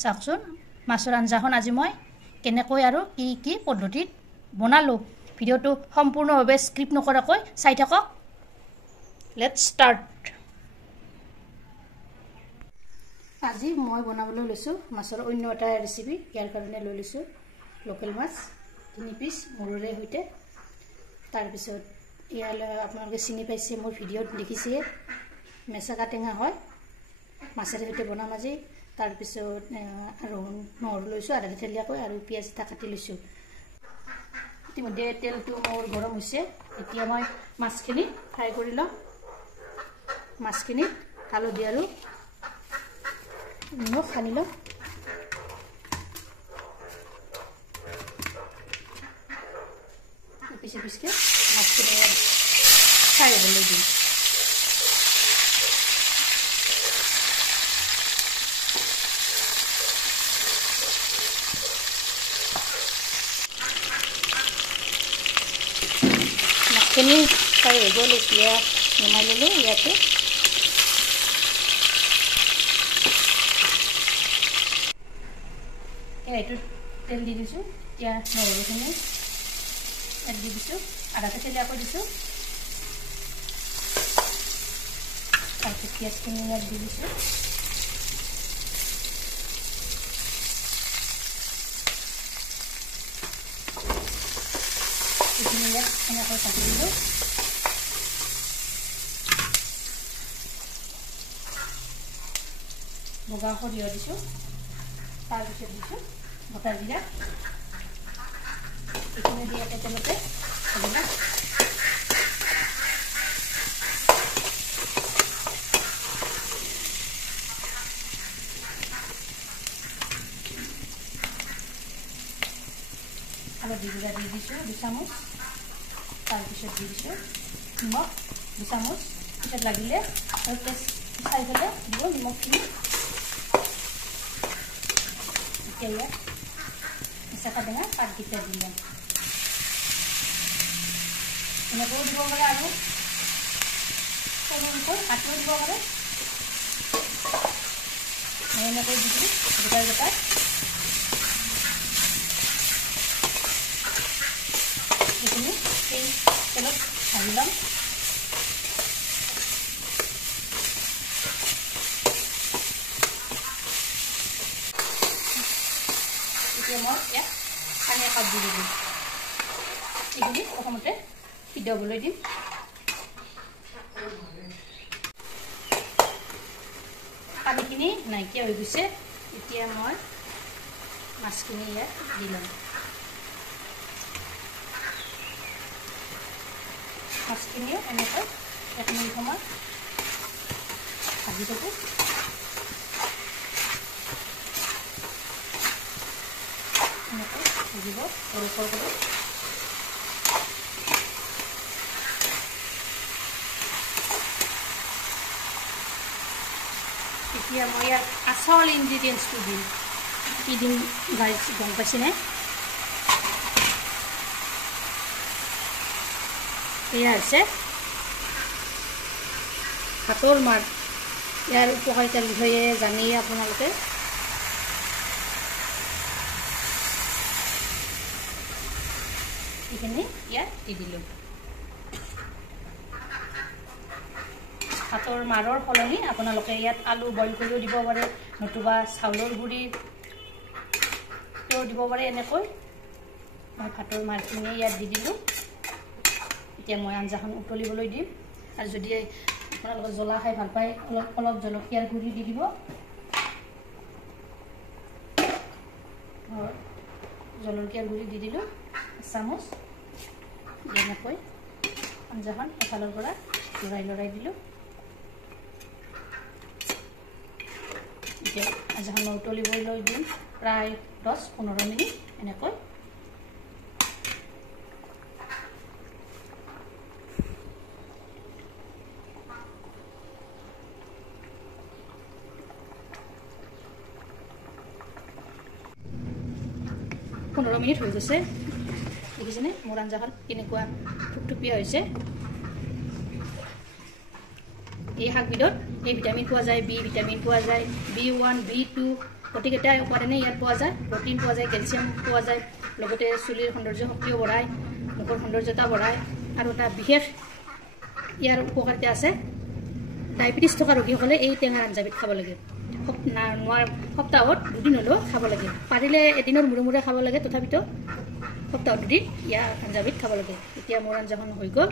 চাওকচোন মাছৰ আঞ্জাখন আজি মই কেনেকৈ আৰু কি পদ্ধতিত বনালোঁ। ভিডিঅ'টো সম্পূৰ্ণভাৱে স্ক্ৰিপ্ট নকৰাকৈ চাই থাকক। Let's start. আজি মই বনাবলৈ লৈছোঁ মাছৰ অন্য এটা ৰেচিপি। ইয়াৰ কাৰণে লৈ লৈছোঁ লোকেল মাছ 3 পিচ মূৰেৰে সৈতে। তাৰপিছত ইয়ালৈ আপোনালোকে চিনি পাইছে, মোৰ ভিডিঅ'ত দেখিছে মেচেকা টেঙা হয়, মাছেৰে সৈতে বনাম আজি। তাৰপিছত আৰু নহৰু লৈছোঁ আধা থেলিয়াকৈ, আৰু পিঁয়াজ এটা কাটি লৈছোঁ। ইতিমধ্যে তেলটো মোৰ গৰম হৈছে। এতিয়া মই মাছখিনি ফ্ৰাই কৰি লওঁ। মাছখিনি হালধি আৰু নিমখ সানি লওঁ। পিছে পিছকৈ মাছখিনি ফ্ৰাই হ'বলৈ দিম। মাছখিনি ফ্ৰাই হৈ গ'ল, এতিয়া নমাই ল'লোঁ। ইয়াতে এইটো তেল দি দিছোঁ। এতিয়া নহৰুখিনি ইয়াত দি দিছোঁ, আধা থেলিয়াকৈ দিছোঁ। তাৰপিছত পিঁয়াজখিনি ইয়াত দি দিছোঁ। এইখিনি ইয়াত এনেকৈ কাটি দিলোঁ। বগা সৰিয়হ দিছোঁ, তাৰপিছত দিছোঁ গোটা জিৰা। এইখিনি দি একেলগে ভাজিম। হালধি জিৰা দি দিছোঁ 2 চামুচ। তাৰপিছত দি দিছোঁ নিমখ 2 চামুচ। পিছত লাগিলে আৰু টেষ্ট চাই পেলাই দিব নিমখখিনি। এতিয়া ইয়াত মেচেকা টেঙা পাতকেইটা দি লওঁ। এনেকৈও দিব পাৰে আৰু সৰুকৈ কাটিও দিব পাৰে। মই এনেকৈ দি দিওঁ গোটাই গোটাই। এইখিনি এই তেলত ভাজি ল'ম। এতিয়া মই ইয়াত পানী একাপ দি দিলোঁ। এইখিনি প্ৰথমতে সিদ্ধ হ'বলৈ দিম। পানীখিনি নাইকিয়া হৈ গৈছে। এতিয়া মই মাছখিনি ইয়াত দি ল'ম। মাছখিনিও এনেকৈ 1 মিনিট সময় ভাজি থাকোঁ। এনেকৈ ভাজিব সৰু কৰি। এতিয়া মই ইয়াত আচল ইনগ্ৰিডিয়েণ্টছটো দিম। কি দিম গাইজ গম পাইছেনে? এয়া হৈছে ভাতৰ মাৰ। ইয়াৰ উপকাৰিতাৰ বিষয়ে জানি আপোনালোকে এইখিনি ইয়াত দি দিলোঁ। ভাতৰ মাৰৰ সলনি আপোনালোকে ইয়াত আলু বইল কৰিও দিব পাৰে, নতুবা চাউলৰ গুড়িও দিব পাৰে। এনেকৈ মই ভাতৰ মাৰখিনি ইয়াত দি দিলোঁ। এতিয়া মই আঞ্জাখন উতলিবলৈ দিম। আৰু যদি আপোনালোকে জ্বলা খাই ভাল পায়, অলপ জলকীয়াৰ গুড়ি দি দিব। জলকীয়াৰ গুড়ি দি দিলোঁ 1 চামুচ। এনেকৈ আঞ্জাখন এফালৰ পৰা লৰাই দিলোঁ। এতিয়া আঞ্জাখন মই উতলিবলৈ দিম প্ৰায় 10-15 মিনিট। এনেকৈ পনেৰো মিনিট হৈ গৈছে। দেখিছেনে মোৰ আঞ্জাখন কেনেকুৱা থুপথুপীয়া হৈছে। এই শাকবিধত এই ভিটামিন পোৱা যায়, বি ভিটামিন পোৱা যায়, B1, B2, প্ৰতিকেইটা উপাদানেই ইয়াত পোৱা যায় প্ৰটিন পোৱা যায় কেলছিয়াম পোৱা যায় লগতে চুলিৰ সৌন্দৰ্য শক্তিও বঢ়ায় মুখৰ সৌন্দৰ্যতা বঢ়ায় আৰু এটা বিশেষ ইয়াৰ উপকাৰিতা আছে ডায়েবেটিছ থকা ৰোগীসকলে এই টেঙাৰ আঞ্জাবিধ খাব লাগে সপ্তাহত 2 দিন হ'লেও খাব লাগে পাৰিলে এদিনৰ মূৰে মূৰে খাব লাগে তথাপিতো সপ্তাহত 2 দিন ইয়াৰ আঞ্জাবিধ খাব লাগে এতিয়া মোৰ আঞ্জাখন হৈ গ'ল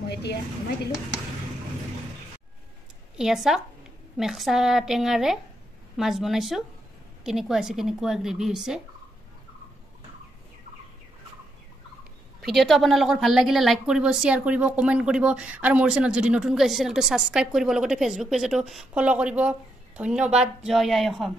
মই এতিয়া নমাই দিলোঁ এয়া চাওক মেক্সা টেঙাৰে মাছ বনাইছোঁ কেনেকুৱা হৈছে কেনেকুৱা গ্ৰেভি হৈছে ভিডিঅ'টো আপোনালোকৰ ভাল লাগিলে লাইক কৰিব শ্বেয়াৰ কৰিব কমেণ্ট কৰিব আৰু মোৰ চেনেল যদি নতুনকৈ আছে চেনেলটো ছাবস্ক্ৰাইব কৰিব লগতে ফেচবুক পেজতো ফ'ল' কৰিব ধন্যবাদ জয় আই অসম